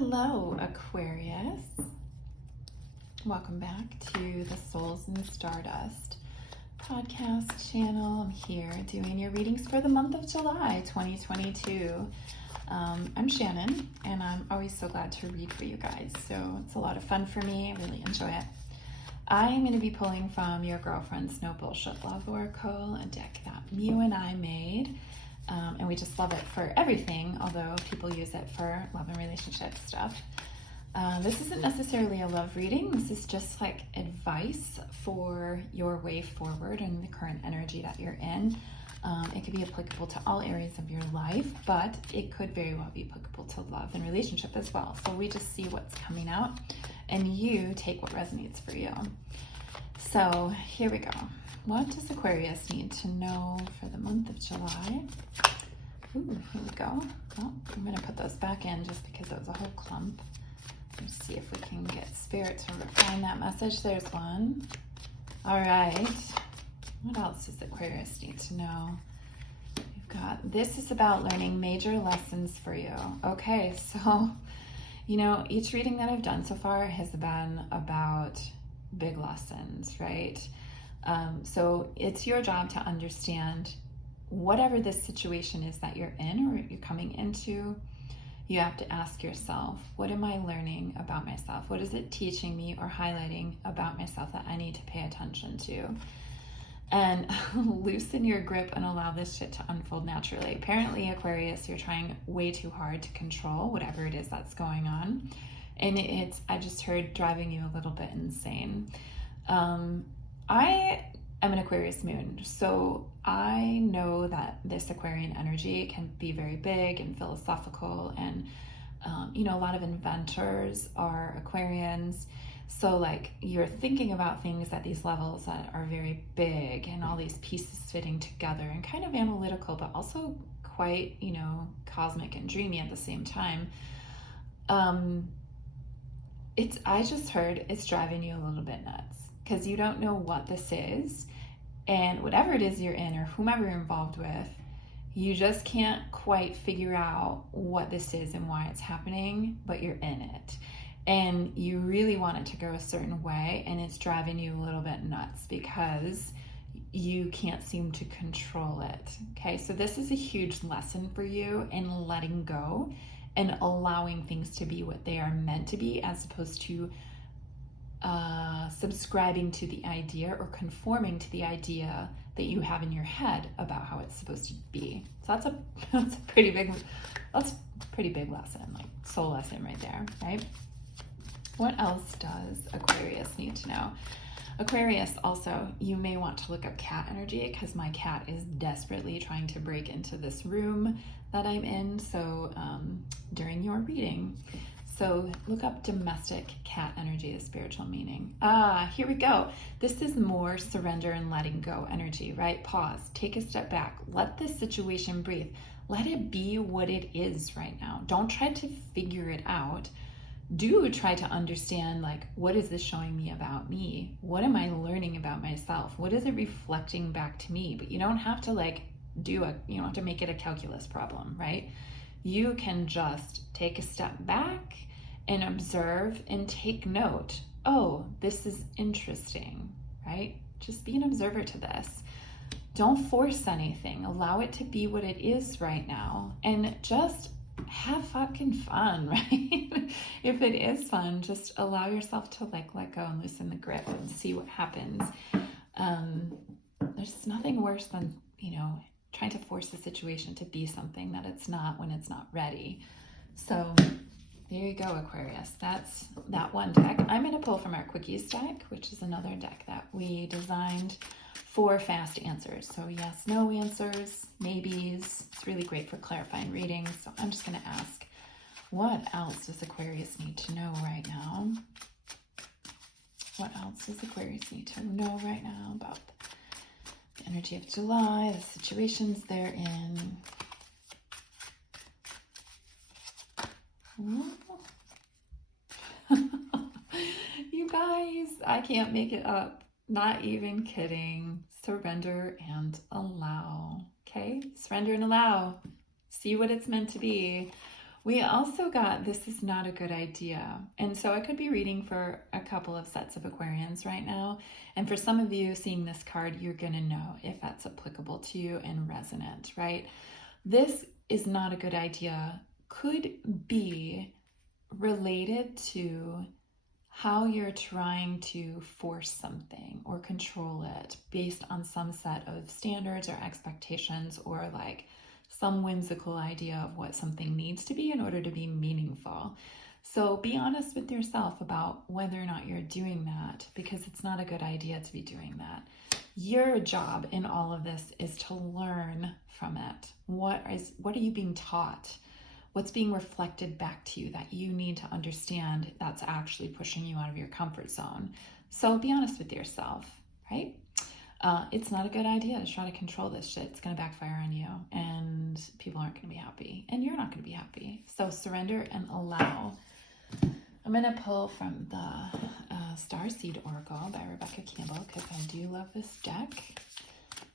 Hello, Aquarius. Welcome back to the Souls and Stardust podcast channel. I'm here doing your readings for the month of July 2022. I'm Shannon, and I'm always so glad to read for you guys. So it's a lot of fun for me. I really enjoy it. I'm going to be pulling from Your Girlfriend's No Bullshit Love Oracle, a deck that Mew and I made. And we just love it for everything, although people use it for love and relationship stuff. This isn't necessarily a love reading. This is just like advice for your way forward and the current energy that you're in. It could be applicable to all areas of your life, but it could very well be applicable to love and relationship as well. So we just see what's coming out and you take what resonates for you. So here we go. What does Aquarius need to know for the month of July? Ooh, here we go. Well, I'm going to put those back in just because it was a whole clump. Let's see if we can get Spirit to refine that message. There's one. All right. What else does Aquarius need to know? We've got, this is about learning major lessons for you. Okay, so, each reading that I've done so far has been about big lessons, right? So it's your job to understand whatever this situation is that you're in or you're coming into. You have to ask yourself, what am I learning about myself? What is it teaching me or highlighting about myself that I need to pay attention to? And loosen your grip and allow this shit to unfold naturally. Apparently, Aquarius, you're trying way too hard to control whatever it is that's going on. And I just heard, driving you a little bit insane. I am an Aquarius moon, so I know that this Aquarian energy can be very big and philosophical, and a lot of inventors are Aquarians. So like you're thinking about things at these levels that are very big and all these pieces fitting together and kind of analytical, but also quite, cosmic and dreamy at the same time. I just heard it's driving you a little bit nuts because you don't know what this is, and whatever it is you're in or whomever you're involved with, you just can't quite figure out what this is and why it's happening, but you're in it. And you really want it to go a certain way, and it's driving you a little bit nuts because you can't seem to control it. Okay, so this is a huge lesson for you in letting go and allowing things to be what they are meant to be, as opposed to subscribing to the idea or conforming to the idea that you have in your head about how it's supposed to be. So that's a pretty big lesson, like soul lesson right there, right? What else does Aquarius need to know? Aquarius, also, you may want to look up cat energy because my cat is desperately trying to break into this room that I'm in. So during your reading, so look up domestic cat energy, the spiritual meaning. Here we go. This is more surrender and letting go energy, right? Pause, take a step back, let this situation breathe. Let it be what it is right now. Don't try to figure it out. Do try to understand, like, what is this showing me about me? What am I learning about myself? What is it reflecting back to me? But you don't have to you don't have to make it a calculus problem, right? You can just take a step back and observe and take note. Oh, this is interesting, right? Just be an observer to this. Don't force anything. Allow it to be what it is right now, and just have fucking fun, right? If it is fun, just allow yourself to let go and loosen the grip and see what happens. There's nothing worse than, trying to force a situation to be something that it's not when it's not ready. So there you go, Aquarius. That's that one deck. I'm going to pull from our Quickies deck, which is another deck that we designed for fast answers. So yes, no answers, maybes. It's really great for clarifying readings. So I'm just going to ask, what else does Aquarius need to know right now? What else does Aquarius need to know right now about the energy of July, the situations they're in? You guys, I can't make it up. Not even kidding. Surrender and allow. Okay? Surrender and allow. See what it's meant to be. We also got this is not a good idea. And so I could be reading for a couple of sets of Aquarians right now. And for some of you seeing this card, you're going to know if that's applicable to you and resonant, right? This is not a good idea could be related to how you're trying to force something or control it based on some set of standards or expectations, or like some whimsical idea of what something needs to be in order to be meaningful. So be honest with yourself about whether or not you're doing that, because it's not a good idea to be doing that. Your job in all of this is to learn from it. What are you being taught? What's being reflected back to you that you need to understand that's actually pushing you out of your comfort zone? So be honest with yourself, right? It's not a good idea to try to control this shit. It's going to backfire on you, and people aren't going to be happy, and you're not going to be happy. So surrender and allow. I'm going to pull from the Starseed Oracle by Rebecca Campbell, because I do love this deck.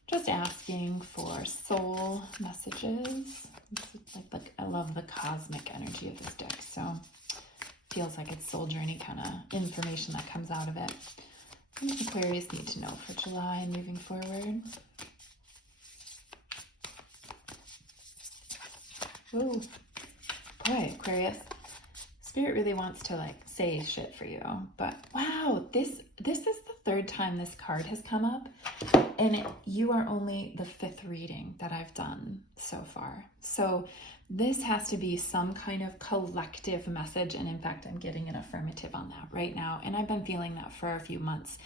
Just asking for soul messages. Like I love the cosmic energy of this deck, so feels like it's soul journey kind of information that comes out of it. What does Aquarius need to know for July and moving forward? Whoa, boy, Aquarius. Spirit really wants to like say shit for you, but wow, this is the third time this card has come up, and you are only the fifth reading that I've done so far. So this has to be some kind of collective message, and in fact, I'm getting an affirmative on that right now, and I've been feeling that for a few months,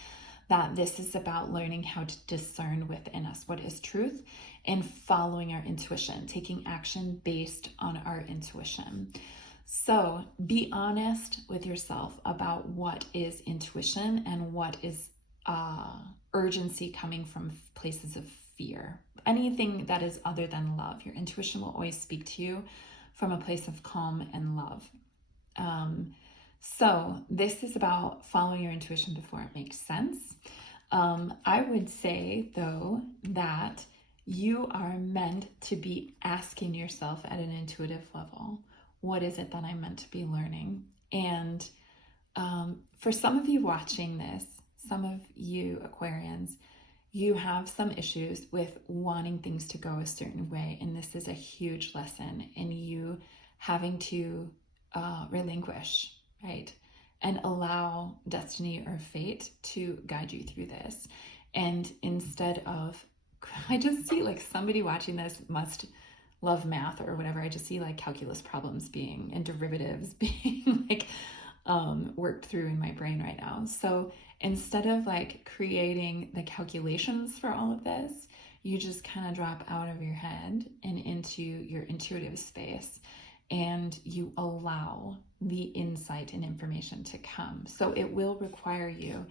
that this is about learning how to discern within us what is truth and following our intuition, taking action based on our intuition. So be honest with yourself about what is intuition and what is urgency coming from places of fear. Anything that is other than love. Your intuition will always speak to you from a place of calm and love. So this is about following your intuition before it makes sense. I would say, though, that you are meant to be asking yourself at an intuitive level, what is it that I'm meant to be learning? And for some of you watching this, some of you Aquarians, you have some issues with wanting things to go a certain way. And this is a huge lesson in you having to relinquish, right? And allow destiny or fate to guide you through this. And instead of, I just see like somebody watching this must love math or whatever. I just see like calculus problems being and derivatives being like worked through in my brain right now. So instead of like creating the calculations for all of this, you just kind of drop out of your head and into your intuitive space, and you allow the insight and information to come. So it will require you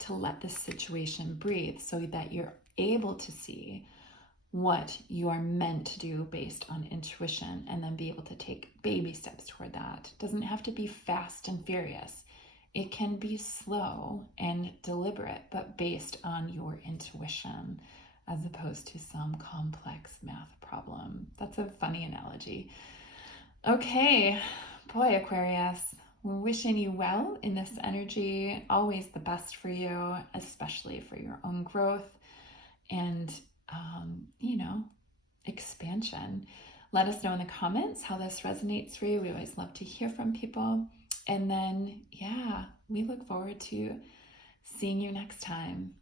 to let the situation breathe so that you're able to see what you are meant to do based on intuition, and then be able to take baby steps toward that. It doesn't have to be fast and furious. It can be slow and deliberate, but based on your intuition, as opposed to some complex math problem. That's a funny analogy. Okay, boy, Aquarius, we're wishing you well in this energy. Always the best for you, especially for your own growth and expansion. Let us know in the comments how this resonates for you. We always love to hear from people. And then, yeah, we look forward to seeing you next time.